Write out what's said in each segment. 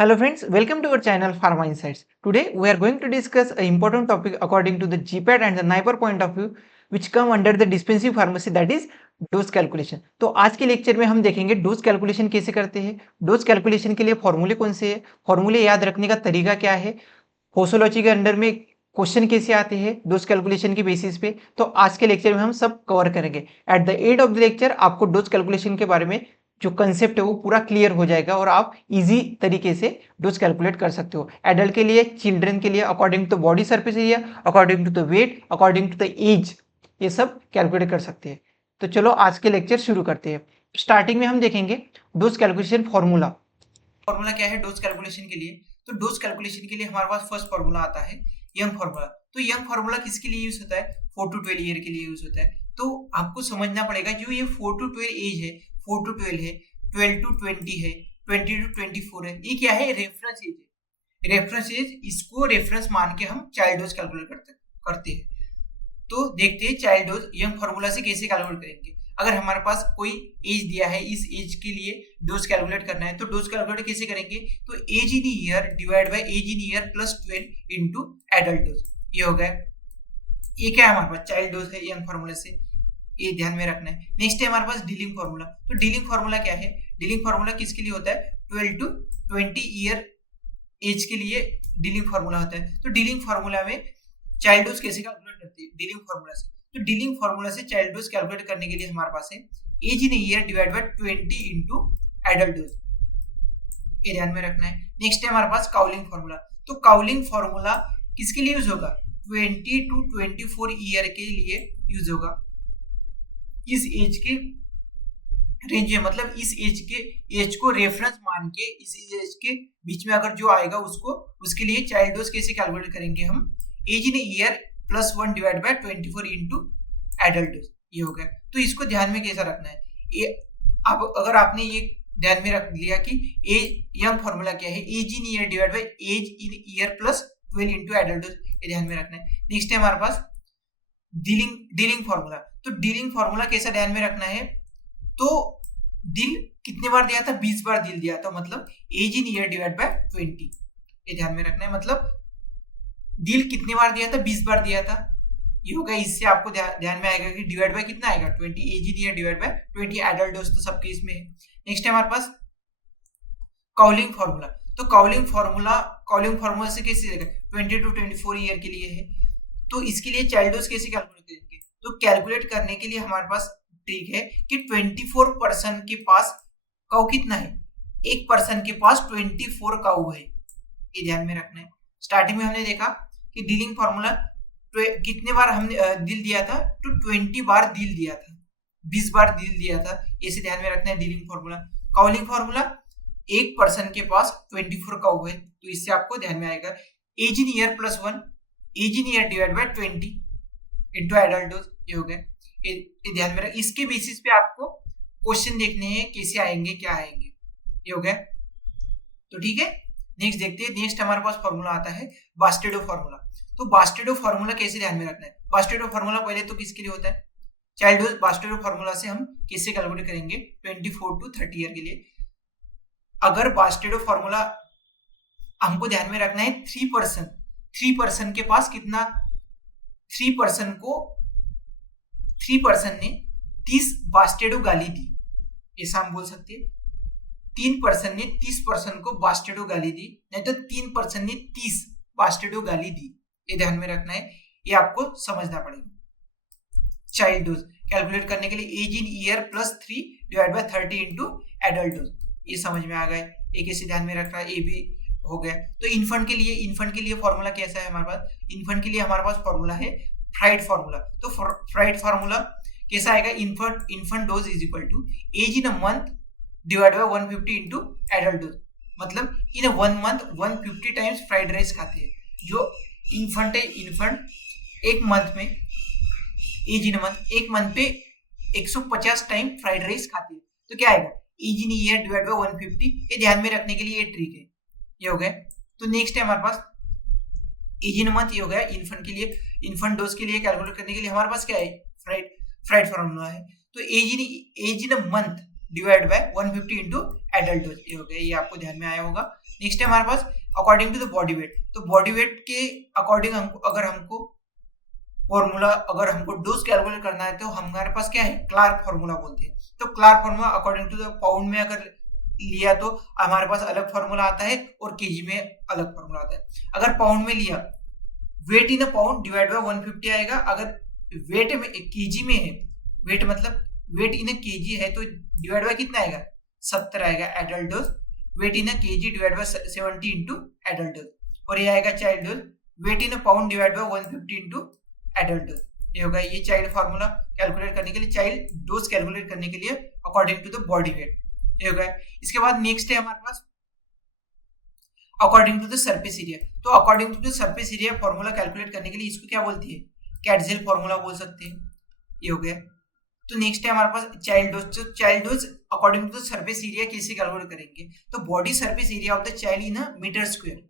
Hello friends, welcome to our channel Pharma Insights. Today we are going to discuss an important topic according to the GPAT and the NIPER point of view which come under the dispensing pharmacy, that is dose calculation. तो आज के lecture में हम देखेंगे dose calculation कैसे करते हैं, dose calculation के लिए फॉर्मूले कौन से हैं, फॉर्मूले याद रखने का तरीका क्या है, पोसोलॉजी के अंडर में क्वेश्चन कैसे आते हैं डोज कैलकुलेशन की बेसिस पे। तो आज के लेक्चर में हम सब कवर करेंगे। At the end of the lecture आपको डोज कैलकुलेशन के बारे में जो कंसेप्ट है वो पूरा क्लियर हो जाएगा और आप इजी तरीके से डोज कैलकुलेट कर सकते हो। एडल्ट के लिए, चिल्ड्रन के लिए, according to body surface area, according to the weight, according to the age, ये सब कैलकुलेट कर सकते हैं। तो चलो आज के लेक्चर शुरू करते हैं। स्टार्टिंग में हम देखेंगे डोज कैलकुलेशन फॉर्मूला। फॉर्मूला क्या है डोज कैलकुलेशन के लिए? तो डोज कैलकुलेशन के लिए हमारे पास फर्स्ट फॉर्मूला आता है यंग फॉर्मूला। तो यंग फॉर्मूला किसके लिए यूज होता है? 4 to 12 ईयर के लिए यूज होता है। तो आपको समझना पड़ेगा जो ये 4 to 12 एज है, 4 to 12 है, 12 to 20 है, 20 to 24 है, ये क्या है? रेफरेंस एज है। रेफरेंस एज, इसको रेफरेंस मान के हम चाइल्ड डोज कैलकुलेट करते हैं। तो देखते हैं चाइल्ड डोज यंग फॉर्मूला से कैसे कैलकुलेट करेंगे। अगर हमारे पास कोई एज दिया है, इस एज के लिए डोज कैलकुलेट करना है, तो डोज कैलकुलेट कैसे करेंगे? तो age in year divide by age in year plus 12 into adult dose, ये हो गया। ये क्या है? हमारे पास चाइल्ड डोज है यंग फॉर्मूला से, ये ध्यान में रखना है। नेक्स्ट है हमारे पास डीलिंग फॉर्मूला। तो डीलिंग फॉर्मूला क्या है? डीलिंग फॉर्मूला किसके लिए होता है? 12 to 20 ईयर एज के लिए डीलिंग फॉर्मूला होता है। तो डीलिंग फॉर्मूला में चाइल्ड डोज कैसे कैलकुलेट करते हैं? डीलिंग फॉर्मूला से। तो डीलिंग फॉर्मूला से चाइल्ड डोज कैलकुलेट करने के लिए हमारे पास है age in year divide by 20 into adult dose, ये ध्यान में रखना है। नेक्स्ट है हमारे पास काउलिंग फॉर्मूला। तो काउलिंग फॉर्मूला किसके लिए यूज होगा? 20 to 24 ईयर के लिए यूज होगा। इस एज के रेंज में, मतलब इस एज को रेफरेंस मान के, इस एज के बीच में अगर जो आएगा उसको, उसके लिए चाइल्ड डोज कैसे कैलकुलेट करेंगे हम? Age in year plus 1 divide by 24 into adult dose, ये हो गया। तो इसको ध्यान में कैसा रखना है? ये अब अगर आपने ये ध्यान में रख लिया कि एज यंग फॉर्मूला क्या है, age in year divide by age in year plus 12 into adult dose, ये ध्यान में रखना है। नेक्स्ट है हमारे पास डीलिंग फॉर्मूला। तो डीलिंग फॉर्मूला कैसा ध्यान में रखना है? तो दिल कितने बार दिया था? 20 बार दिल दिया था, मतलब age in year divide by 20, ये ध्यान में रखना है। मतलब दिल कितने बार दिया था? 20 बार दिया था, ये होगा। इससे आपको ध्यान में आएगा कि डिवाइड बाय कितना आएगा? 20, age in year divide by 20, adult dose तो सबके इसमें है। नेक्स्ट है हमारे पास काउलिंग फॉर्मूला। तो काउलिंग फॉर्मूला से कैसे देगा? 20 to 24 ईयर के लिए है। तो इसके लिए चाइल्ड डोज कैसे कैलकुलेट करेंगे? तो कैलकुलेट करने के लिए हमारे पास ट्रिक है कि 24% के पास काउ कितना है? एक पर्सन के पास 24 काउ है, ये ध्यान में रखना है। स्टार्टिंग में हमने देखा कि डीलिंग फॉर्मूला कितने बार हमने दिल दिया था? तो 20 बार दिल दिया था, 20 बार दिल दिया था, ऐसे ध्यान में रखना है डीलिंग फॉर्मूला। काउलिंग फॉर्मूला, एक पर्सन के पास 24 काउ है, तो इससे आपको ध्यान में आएगा age in year plus 1, age in year divide by 20 into adult dose, ये हो गया। ये ध्यान में रख। इसके बेसिस पे आपको क्वेश्चन देखने हैं कैसे आएंगे, क्या आएंगे, ये हो गया। तो ठीक है, नेक्स्ट देखते हैं। नेक्स्ट हमारे पास फॉर्मूला आता है बास्टेडो फॉर्मूला। तो बास्टेडो फॉर्मूला कैसे ध्यान में रखना है? बास्टेडो फॉर्मूला पहले तो किसके लिए होता है? Child dose. बास्टेडो फॉर्मूला से हम कैसे कैलकुलेट करेंगे? 24 to 30 ईयर के लिए। अगर बास्टेडो फॉर्मूला हमको ध्यान में रखना है 3% के पास कितना? 3% ने 30 बास्टेडो गाली दी, ऐसा हम बोल सकते हैं। 3% ने 30% को बास्टेडो गाली दी, नहीं तो 3% ने 30 बास्टेडो गाली दी, ये ध्यान में रखना है, ये आपको समझना पड़ेगा। चाइल्ड डोज कैलकुलेट करने के लिए age in year plus 3 divide by 30 into adult dose, ये समझ में आ गया। एक ऐसे ध्यान में रखना है, ये भी हो गया। तो इन्फेंट के लिए फॉर्मूला कैसा है हमारे पास? इन्फेंट के लिए हमारे पास फॉर्मूला है फ्राइड फॉर्मूला। तो फ्राइड फॉर्मूला कैसा आएगा? Infant dose is equal to age in a month divide by 150 into adult dose, मतलब in 1 month 150 times fried rice खाते हैं। जो इन्फेंट है, इन्फेंट एक मंथ में, एज इन मंथ, एक मंथ पे 150 टाइम फ्राइड राइस खाते हैं। तो क्या आएगा? Age in year divide by 150, ये ध्यान में रखने के लिए ये ट्रिक है, ये हो गया। तो नेक्स्ट है हमारे पास एज इन मंथ, ये हो गया। इन्फेंट के लिए, इन्फेंट डोज के लिए कैलकुलेट करने के लिए हमारे पास क्या है? फ्राइड फॉर्मूला है। तो age in month divide by 150 into adult dose, ये हो गया। ये आपको ध्यान में आया होगा। नेक्स्ट है हमारे पास according to the body weight. तो बॉडी वेट के अकॉर्डिंग हमको फॉर्मूला, अगर हमको डोज कैलकुलेट करना है तो हमारे पास क्या है, क्लार्क फॉर्मूला बोलते हैं। तो Clark formula according to the pound में अगर लिया तो हमारे पास अलग फॉर्मूला आता है और केजी में अलग फॉर्मूला आता है। अगर पाउंड में लिया, weight in a pound divide by 150 आएगा। अगर वेट में केजी में है, वेट मतलब वेट इन अ केजी है तो डिवाइड बाय कितना आएगा, 70 आएगा adult dose. Weight in a KG divide by 70 into adult dose. और ये आएगा child dose, weight in a pound divide by 150 into adult dose. ये होगा ये चाइल्ड फार्मूला कैलकुलेट करने के लिए, चाइल्ड डोज कैलकुलेट करने के लिए according to the body weight. ये होगा। इसके बाद नेक्स्ट है हमारे पास according to the surface area. तो according to the surface area formula calculate करने के लिए इसको क्या बोलती है, कैटजेल फॉर्मूला बोल सकते हैं। ये हो गया। तो नेक्स्ट है हमारे पास चाइल्ड डोज। तो child dose according to the surface area कैसे कैलकुलेट करेंगे, तो body surface area of the child in a metre square,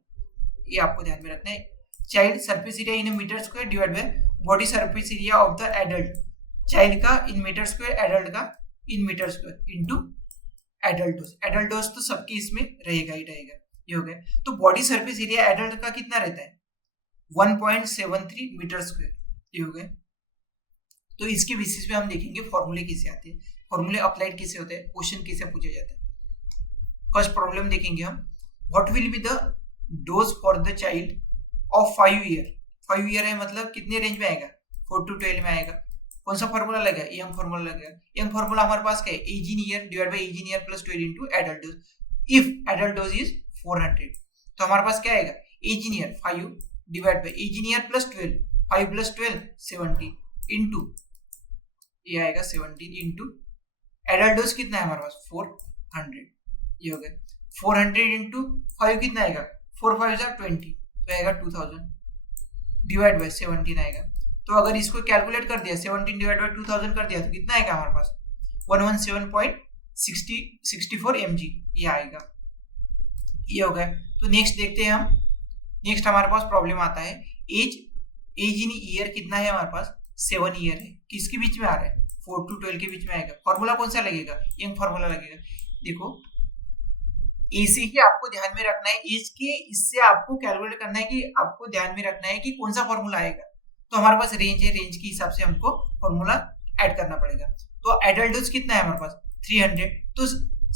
ये आपको ध्यान में रखना है। Child surface area in a metre square divide by body surface area of the adult, child का इन मीटर स्क्वायर, एडल्ट का in metre square into adult dose. Adult dose तो सबके इसमें रहेगा ही रहेगा। ये हो गया। तो बॉडी सरफेस एरिया एडल्ट का कितना रहता है, 1.73 मीटर स्क्वायर। ये हो गया। तो इसके बेसिस पे हम देखेंगे फॉर्मूले कैसे आते हैं, फॉर्मूले अप्लाइड कैसे होते हैं, क्वेश्चन कैसे पूछा जाता है। फर्स्ट प्रॉब्लम देखेंगे हम, what will be the dose for the child of 5 year. 5 year है मतलब कितने रेंज में आएगा, 4 to 12 में आएगा। कौन सा फॉर्मूला लगेगा, यंग फॉर्मूला लगेगा। यंग फॉर्मूला हमारे पास क्या है, age in year divide by age in year plus 12 into adult dose. If adult dose is 400 तो हमारे पास क्या आएगा, age in year 5 divide by age in year plus 12, 5 plus 12 70 into ये आएगा 17 इंटू एडल्ट डोज कितना है हमारे पास 400। ये हो गया। 400 इंटू 5 कितना आएगा, 4 5 जा 20 तो आएगा 2000 डिवाइड बाय 17 आएगा। तो अगर इसको कैलकुलेट कर दिया 17 डिवाइड बाय 2000 कर दिया तो कितना आएगा हमारे पास 117.64 mg ये आएगा। ये हो गया। तो नेक्स्ट देखते हैं हम, नेक्स्ट हमारे पास प्रॉब्लम आता है एज इन ईयर कितना है हमारे पास 7 ईयर है। किसके बीच में आ रहा है, 4 to 12 के बीच में आएगा। फॉर्मूला कौन सा लगेगा, यंग फॉर्मूला लगेगा। देखो ऐसे ही आपको ध्यान में रखना है एज के, इससे आपको कैलकुलेट करना है कि आपको ध्यान में रखना है कि कौन सा फॉर्मूला आएगा। तो हमारे पास रेंज है, रेंज के हिसाब से हमको फॉर्मूला ऐड करना पड़ेगा। तो एडल्ट डोज कितना है हमारे पास 300, तो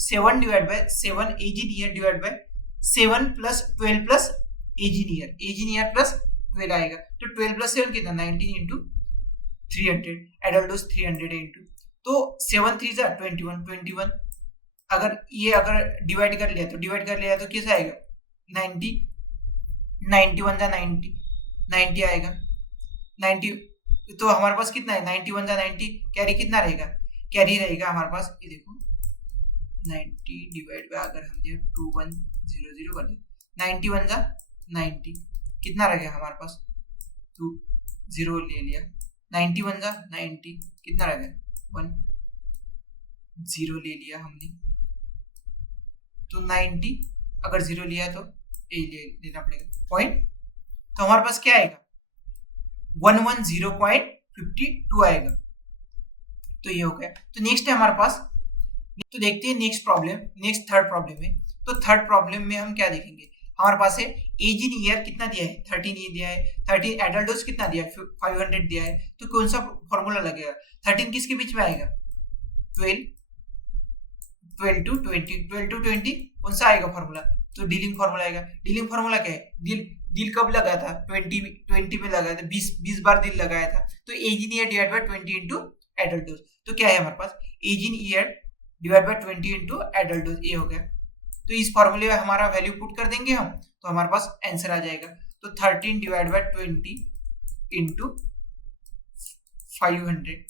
7 divide by 7 age in year divide by 7 plus 12 plus age in year, age in year plus 12 आएगा। तो 12 प्लस 7 कितना 19 इंटू 300, एडल्ट डोज 300 है इंटू, तो 7 3 जा 21 अगर ये अगर डिवाइड कर लिया तो कैसा आएगा 90, 91 जा 90 आएगा 90। तो हमारे पास कितना है 91 जा 90, कैरी कितना रहेगा, कैरी रहेगा हमारे पास ये देखो 90 डिवाइड बाय अगर हम दिया 2100 कर दे 91 जा 90 कितना रहेगा हमारे पास 20 ले लिया 91 जा 90 कितना रहेगा 10 ले लिया हमने, तो 90 अगर 0 लिया तो ए लेना पड़ेगा पॉइंट। तो हमारे पास क्या आएगा 110.52 आएगा। तो ये हो गया। तो नेक्स्ट है हमारे पास, तो देखते हैं next problem, next third problem में। तो थर्ड प्रॉब्लम में हम क्या देखेंगे, हमारे पास है एज इन ईयर कितना दिया है 13 ये दिया है, 13 एडल्ट डोज कितना दिया है 500 दिया है। तो कौन सा फॉर्मूला लगेगा, 13 किसके बीच में आएगा 12 to 20 कौन सा आएगा फॉर्मूला, तो डीलिंग फॉर्मूला आएगा। डीलिंग फॉर्मूला क्या है, डील कब लगाया था 20 में लगाया था, 20 बार डील लगाया था। तो age in year divide by 20 into adult dose. तो क्या है हमारे पास age in year divide by 20 into adult dose, ये हो गया। तो इस फॉर्मूले में हमारा वैल्यू पुट कर देंगे हम, तो हमारे पास आंसर आ जाएगा। तो 13 डिवाइड बाय 20 इंटू 500,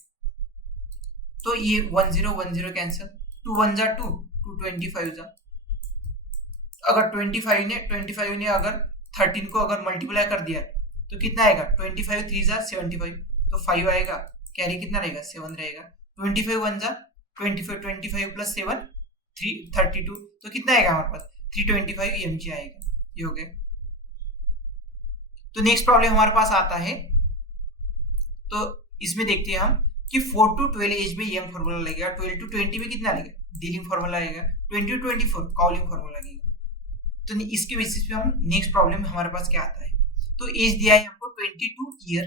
तो ये 10 कैंसिल, 2 1 जा 2 25 जा, अगर 25 ने अगर 13 को अगर मल्टीप्लाई कर दिया तो कितना आएगा 25 3 जा 75, तो 5 आएगा, कैरी कितना रहेगा 7 रहेगा। 25 1 जा 25 प्लस 7 32, तो कितना आएगा हमारे पास 325 mg आएगा। ये हो गया। तो नेक्स्ट प्रॉब्लम हमारे पास आता है, तो इसमें देखते हैं हम कि 4 to 12 एज में यंग फॉर्मूला लगेगा, 12 to 20 में कितना लगेगा डीलिंग फॉर्मूला लगेगा, 20 to 24 कॉलिंग फॉर्मूला लगेगा। तो इसके बेसिस पे हम नेक्स्ट प्रॉब्लम हमारे पास क्या आता है, तो एज दिया है हमको 22 ईयर,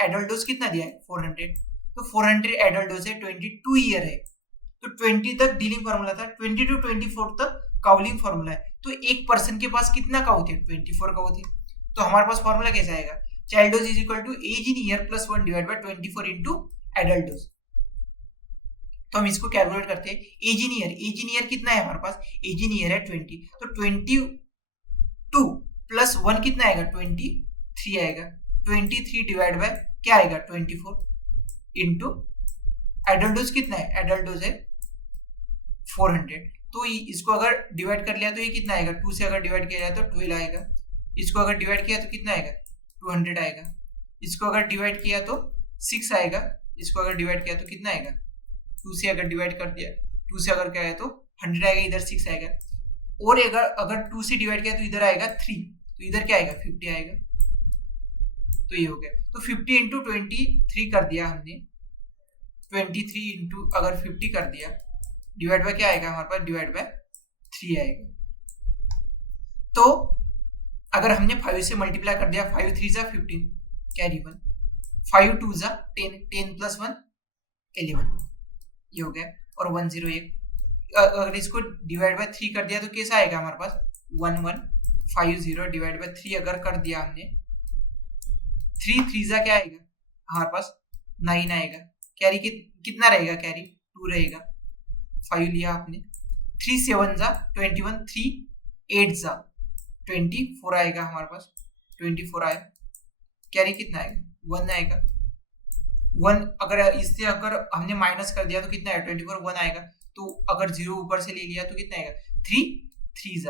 एडल्ट डोज कितना दिया है 400, तो 400 एडल्ट डोज है, 22 ईयर है, तो 20 तक डीलिंग फॉर्मूला था, 20 to 24 तक काउलिंग फॉर्मूला है, तो एक पर्सन के पास कितना काउ थे 24 काउ थे, तो हमारे पास फॉर्मूला कैसा आएगा, child dose is equal to age in year plus 1 divide by 24 into adult dose. तो हम इसको कैलकुलेट करते हैं, एज इन ईयर कितना है हमारे पास, एज इन ईयर है 20, तो 22 प्लस 1 कितना आएगा 23 आएगा, 23 डिवाइड बाय क्या आएगा 24 इंटू एडल्ट डोज कितना है, एडल्ट डोज है 400, तो इसको अगर डिवाइड कर लिया तो ये कितना आएगा, 2 से अगर डिवाइड किया जाए तो 12 आएगा, इसको अगर डिवाइड किया तो कितना आएगा 200 आएगा, इसको अगर डिवाइड किया तो 6 आएगा, इसको अगर डिवाइड किया तो कितना आएगा, 2 से अगर डिवाइड कर दिया 2 से अगर क्या है तो 100 आएगा, इधर 6 आएगा, और अगर 2 से डिवाइड किया तो इधर आएगा 3, तो इधर क्या आएगा 50 आएगा, तो ये हो गया, तो 50 इंटू 23 कर दिया हमने, 23 इंटू अगर 50 कर दिया डिवाइड बाय क्या आएगा हमारे पास, डिवाइड बाय 3 आएगा, तो अगर हमने 5 से मल्टीप्लाई कर दिया, 5 3 जा 15 कैरी 1, 5 2 जा 10, 10 प्लस 1 11, ये हो गया, और 101, अगर इसको डिवाइड बाय 3 कर दिया तो कैसा आएगा हमारे पास 1150 डिवाइड बाय 3 अगर कर दिया हमने, 3 3 जा क्या आएगा हमारे पास 9 आएगा, कैरी कितना रहेगा, कैरी 2 रहेगा, 5 लिया आपने, 3 7 जा 21, 3 8 जा 24 आएगा हमारे पास, 24 आया, कैरी कितना आएगा 1 आएगा, 1 अगर इससे अगर हमने माइनस कर दिया तो कितना आएगा 24 1 आएगा, तो अगर 0 ऊपर से ले लिया तो कितना आएगा 3 3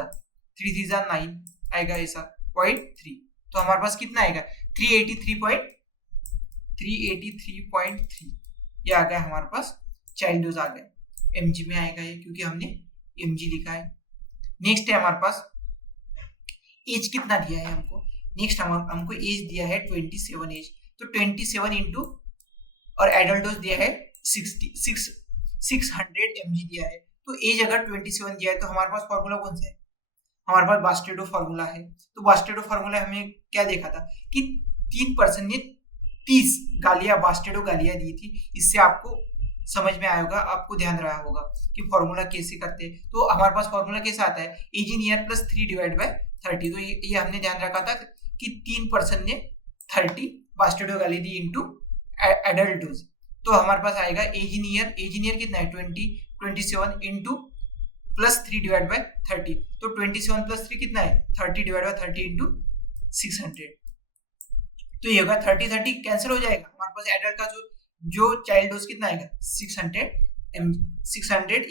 जा 9 आएगा, ऐसा 0.3, तो हमारे पास कितना आएगा 383.3 ये आ गया हमारे पास, चाइल्ड डोज आ गया, एमजी में आएगा ये क्योंकि हमने एमजी लिखा है। नेक्स्ट है हमारे पास एज कितना दिया है हमको, नेक्स्ट हमको एज दिया है 27 एज, तो 27 इंटू और एडल्ट डोज दिया है 600 mg दिया है, तो एज अगर 27 दिया है तो हमारे पास फॉर्मूला कौन सा है, हमारे पास बास्टेडो फॉर्मूला है, तो बास्टेडो फॉर्मूला हमें क्या देखा था कि 3 पर्सन ने 30 गालियां बास्टेडो गालियां दी थी, इससे आपको समझ में आया होगा, आपको ध्यान रहा होगा कि फॉर्मूला कैसे करते हैं, तो हमारे पास फॉर्मूला कैसा आता है age in year plus 3 divide by 30, तो ये हमने ध्यान रखा था कि 3 पर्सन ने 30 बास्टेडो गाली दी इनटू एडल्ट डोज, तो हमारे पास आएगा एज इन ईयर कितना है 27 इंटू प्लस 3 डिवाइड बाय 30, तो 27 प्लस 3 कितना है 30 डिवाइड बाय 30 इंटू 600, तो ये होगा 30 कैंसिल हो जाएगा, हमारे पास एडल्ट का जो चाइल्ड डोज कितना आएगा 600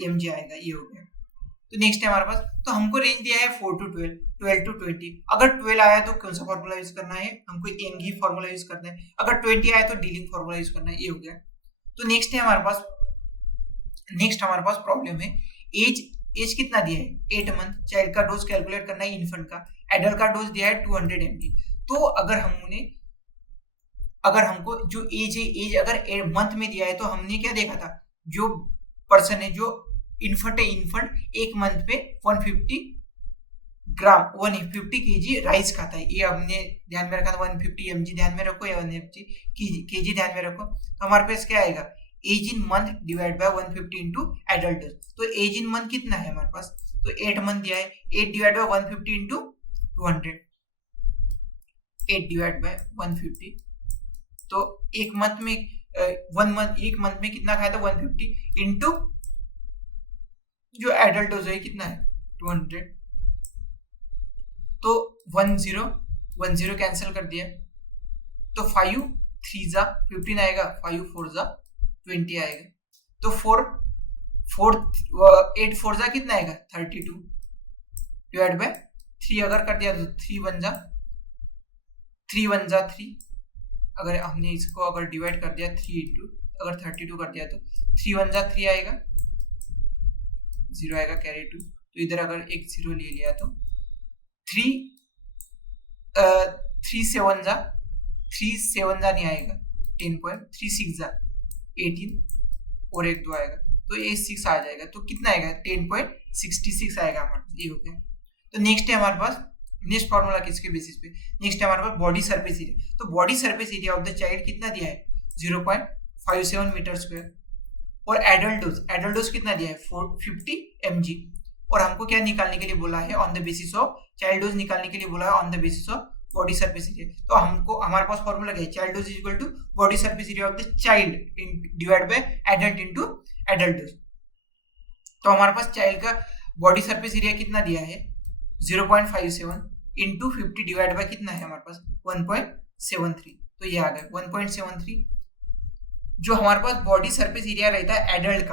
mg आएगा, ये हो गया। तो नेक्स्ट है हमारे पास, तो हमको रेंज दिया है 4 to 12, 12 to 20, अगर 12 आया तो कौन सा फॉर्मूला यूज करना है, हमको एंगी फॉर्मूला यूज करना है, अगर 20 आया तो डीलिंग फॉर्मूला यूज करना है, ये हो गया। तो नेक्स्ट है हमारे पास प्रॉब्लम है एज कितना दिया है 8 मंथ, चाइल्ड का डोज कैलकुलेट करना है इन्फेंट का, एडल्ट का डोज दिया है 200 mg, तो अगर हमको जो एज है एज अगर मंथ में दिया है तो हमने क्या देखा था, जो पर्सन है जो इन्फेंट है इन्फेंट एक मंथ पे 150 kg राइस खाता है, ये हमने ध्यान में रखा था, 150 mg ध्यान में रखो या 150 kg ध्यान में रखो, तो हमारे पास क्या आएगा age in month divide by 150 into adult dose, तो एज इन मंथ कितना है हमारे पास, तो 8 मंथ दिया है, 8 divide by 150 into 200, 8 divide by 150, तो एक मंथ में एक मंथ में कितना खाया था 150 इंटू जो एडल्ट डोज है कितना है 200, तो 10 कैंसिल कर दिया, तो 5 3 जा 15 आएगा, 5 4 जा 20 आएगा, तो 8 4 जा कितना आएगा 32 डिवाइड बाय 3 अगर कर दिया तो 3 1 जा 3, अगर हमने इसको अगर डिवाइड कर दिया 3 इंटू अगर 32 कर दिया तो 3 1 जा 3 आएगा, 0 आएगा कैरी 2, तो इधर अगर एक 0 ले लिया तो 3 7 जा नहीं आएगा 10.36 जा 18 और एक 2 आएगा, तो ये 6 आ जाएगा, तो कितना आएगा 10.66 आएगा हमारे, ये हो गया। तो नेक्स्ट है हमारे पास नेक्स्ट फॉर्मूला किसके बेसिस पे, नेक्स्ट है हमारे पास बॉडी सरफेस एरिया। तो body surface area of the child कितना दिया है 0.57 मीटर स्क्वायर, और एडल्ट डोज कितना दिया है 450 mg, और हमको क्या निकालने के लिए बोला है on the basis of child dose निकालने के लिए बोला है on the basis of body surface area. तो हमको हमारे पास फॉर्मूला क्या है, child dose is equal to body surface area of the child divide by adult into adult dose. तो हमारे पास चाइल्ड का बॉडी सरफेस एरिया कितना दिया है 0.57 इंटू 50 डिवाइड बाय कितना है हमारे पास 1.73, तो ये आ गया 1.73। जो हमारे पास बॉडी सरफेस एरिया रहता है एडल्ट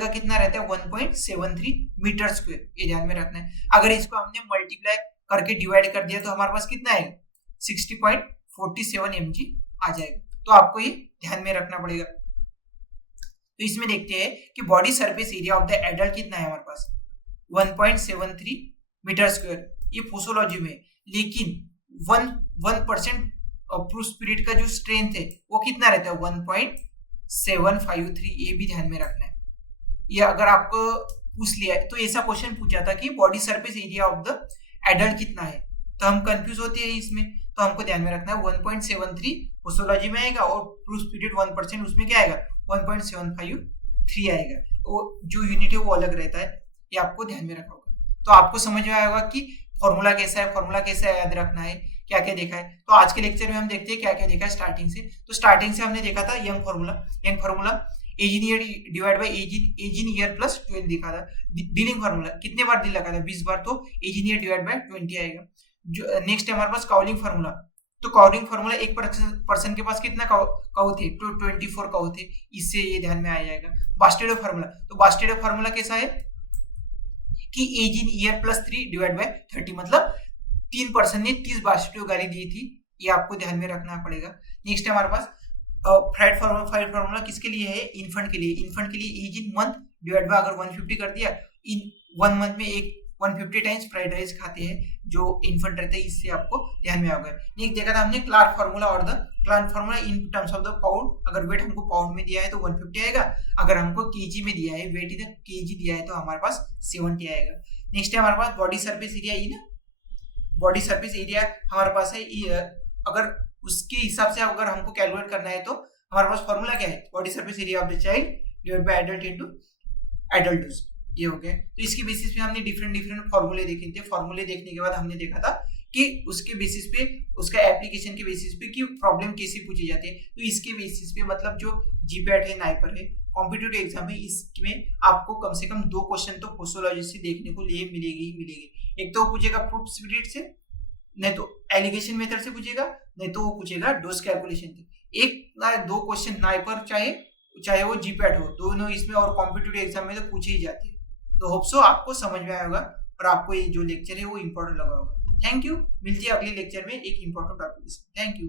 का कितना रहता है 1.73 मीटर स्क्वायर, ये ध्यान में रखना है। अगर इसको हमने मल्टीप्लाई करके डिवाइड कर दिया तो हमारे पास कितना है 60.47 mg आ जाएगा, तो आपको ये ध्यान में रखना पड़ेगा। तो इसमें देखते हैं कि body surface area of the adult कितना है हमारे पास 1.73 मीटर स्क्वायर, ये फोसोलॉजी में, लेकिन 1% प्रूफ स्पिरिट का जो स्ट्रेंथ है वो कितना रहता है 1.753, ये भी ध्यान में रखना है। ये अगर आपको पूछ लिया है तो ऐसा क्वेश्चन पूछा था कि body surface area of the adult कितना है, तो हम कंफ्यूज होते हैं इसमें, तो हमको ध्यान में रखना है 1.73 फोसोलॉजी में आएगा और प्रूफ स्पिरिट 1% उसमें क्या आएगा 1.753 आएगा, वो जो यूनिट है वो अलग रहता है, ये आपको ध्यान में रखना होगा। तो आपको समझ में आएगा कि फॉर्मूला कैसा है याद रखना है, क्या क्या देखा है। तो आज के लेक्चर में हम देखते हैं क्या क्या देखा है स्टार्टिंग से। तो स्टार्टिंग से हमने देखा था Young formula age in year divide by age in year plus 12 दिखा था। डीलिंग फॉर्मूला कितने बार दिल लगा था 20 बार, तो age in year divide by 20 आएगा। जो नेक्स्ट है हमारे पास काउलिंग फॉर्मूला, तो काउलिंग फॉर्मूला एक पर्सन के पास कितना काउ थे 24 काउ थे, इससे ये ध्यान में आ जाएगा। बास्टेडो फॉर्मूला, तो बास्टेडो फॉर्मूला कैसा है कि age in year plus 3 divide by 30, मतलब 3 पर्सन ने 30 बास्टेडो गाली दी थी, ये आपको ध्यान में रखना पड़ेगा। नेक्स्ट है हमारे पास फ्राइड फॉर्मूला किसके लिए है इन्फेंट के लिए age in month divide by अगर 150 कर दिया, इन 1 मंथ में एक 150 टाइम्स फ्राइड राइस खाते हैं जो इन्फेंट रहते हैं, इससे आपको ध्यान में आएगा। नेक्स्ट देखा था हमने क्लार्क फार्मूला और the Clark formula in terms of the pound, अगर वेट हमको पाउंड में दिया है तो 150 आएगा, अगर हमको केजी में दिया है वेट इन केजी दिया है तो हमारे पास 70 आएगा। नेक्स्ट है हमारे पास बॉडी सरफेस एरिया हमारे पास है, अगर उसके हिसाब से अगर हमको कैलकुलेट करना है तो हमारे पास फॉर्मूला क्या है body surface area of the child divide by adult into adult dose, ये हो गया। तो इसके बेसिस पे हमने डिफरेंट फॉर्मूले देखे थे। फॉर्मूले देखने के बाद हमने देखा था कि उसके बेसिस पे उसका एप्लीकेशन के बेसिस पे कि प्रॉब्लम कैसे पूछी जाती है। तो इसके बेसिस पे मतलब जो जीपैट है नाइपर है कॉम्पिटिटिव एग्जाम है, इसमें आपको कम से कम 2 क्वेश्चन तो फोसोलॉजी से देखने को लिए मिलेगी। एक तो वो पूछेगा प्रूफ स्पिरिट से, नहीं तो एलिगेशन मेथड से पूछेगा, नहीं तो वो पूछेगा डोज कैलकुलेशन से। एक ना 2 क्वेश्चन नाइपर चाहे वो जीपैट हो, दोनों इसमें और कॉम्पिटिटिव एग्जाम में तो पूछे ही जाते हैं। तो होप सो आपको समझ में आया होगा और आपको ये जो लेक्चर है वो इंपॉर्टेंट लगा होगा। थैंक यू, मिलती है अगले लेक्चर में एक इंपॉर्टेंट टॉपिक के साथ। Thank you.